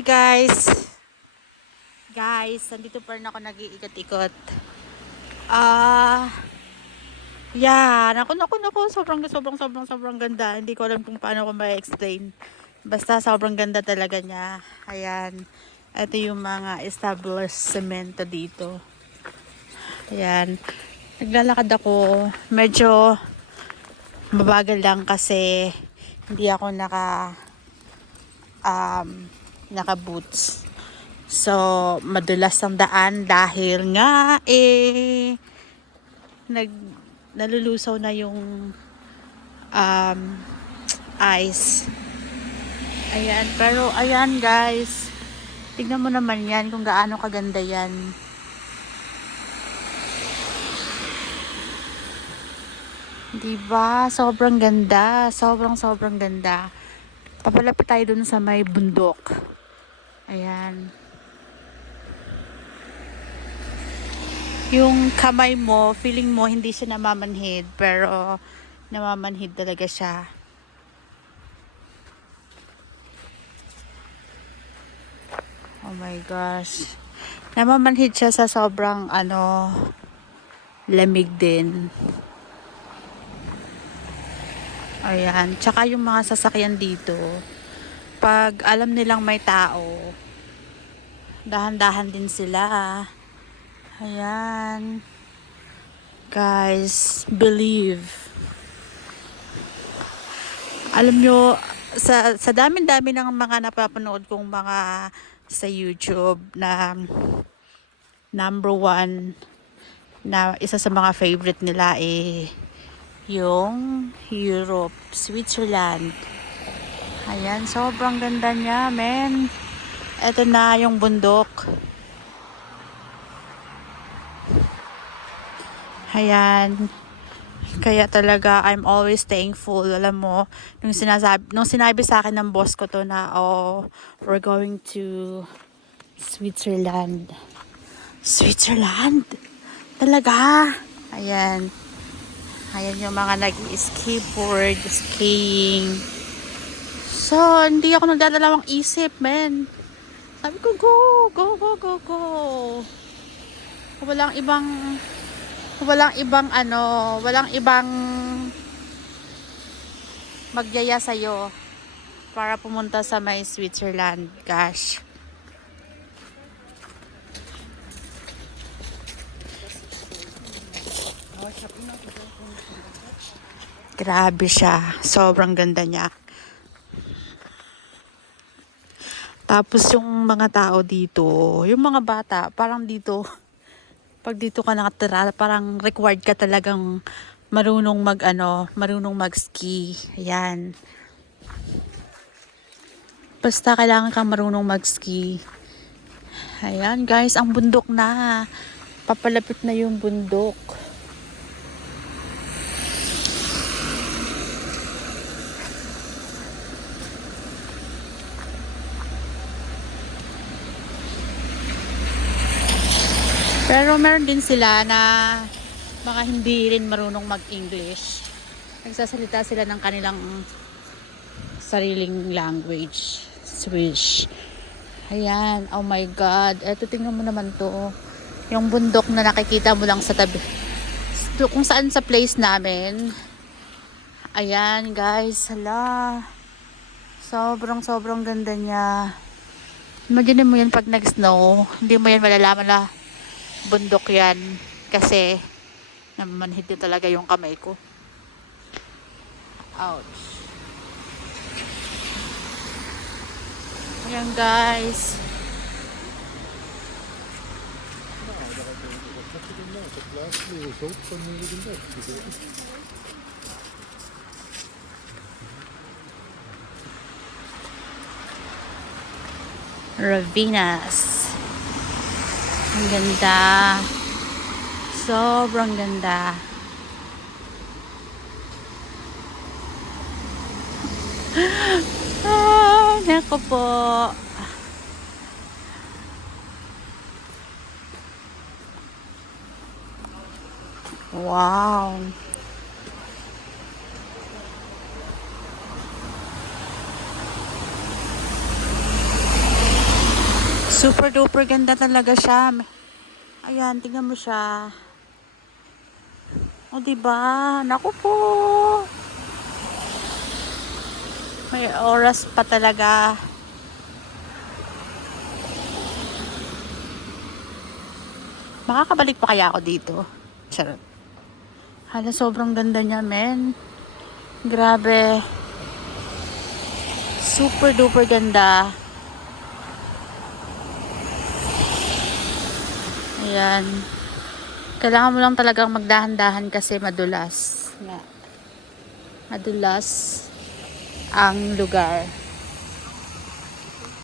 Hi guys! Guys, nandito pa rin ako nag-iikot-ikot. Yan. Naku. Sobrang ganda. Hindi ko alam kung paano ko ma-explain. Basta sobrang ganda talaga niya. Ayan. Ito yung mga establishment dito. Ayan. Naglalakad ako. Medyo mabagal lang kasi hindi ako naka boots. So, madulas ang daan dahil nga nalulusaw na yung ice. Ayan, pero ayan guys. Tignan mo naman yan kung gaano kaganda yan. Diba? Sobrang ganda. Sobrang ganda. Papalapit tayo dun sa may bundok. Ayan. Yung kamay mo, feeling mo hindi siya namamanhid, pero namamanhid talaga siya. Oh my gosh. Namamanhid siya sa sobrang lamig din. Ayan. Tsaka yung mga sasakyan dito, pag alam nilang may tao, dahan-dahan din sila. Ayan. Guys, believe. Alam nyo, sa dami-dami ng mga napapanood kong mga sa YouTube na number 1 na isa sa mga favorite nila yung Europe, Switzerland. Ayan, sobrang ganda niya, men. Ito na yung bundok. Ayan. Kaya talaga, I'm always thankful. Alam mo, nung sinabi sa akin ng boss ko to na, we're going to Switzerland. Switzerland? Talaga? Ayan. Ayan yung mga nag-skateboard, skiing. So, hindi ako nagdadalawang isip, men. Sabi ko, go. Walang ibang magyaya sa'yo para pumunta sa may Switzerland. Gosh. Grabe siya. Sobrang ganda niya. Tapos yung mga tao dito, yung mga bata, parang dito, pag dito ka nakatira, parang required ka talagang marunong mag-ski. Ayan. Basta kailangan kang marunong mag-ski. Ayan guys, ang bundok na. Papalapit na yung bundok. Pero meron din sila na mga hindi rin marunong mag-English. Nagsasalita sila ng kanilang sariling language. Swiss. Ayan. Oh my God. Eto, tingnan mo naman to. Yung bundok na nakikita mo lang sa tabi. Kung saan sa place namin. Ayan guys. Hala. Sobrang ganda niya. Imagine mo yan pag nag-snow. Hindi mo yan malalaman na bundok yan. Kasi namanhid din talaga yung kamay ko. Ouch. Ayan guys. Ravinas. Ang ganda. Sobrang ganda. Naku po. Wow. Super duper ganda talaga siya. Ayan, tingnan mo siya. O, diba? Naku po. May oras pa talaga. Makakabalik pa kaya ako dito? Charot. Hala, sobrang ganda niya, men. Grabe. Super duper ganda. Ayan. Kailangan mo lang talagang magdahan-dahan kasi madulas. Madulas ang lugar.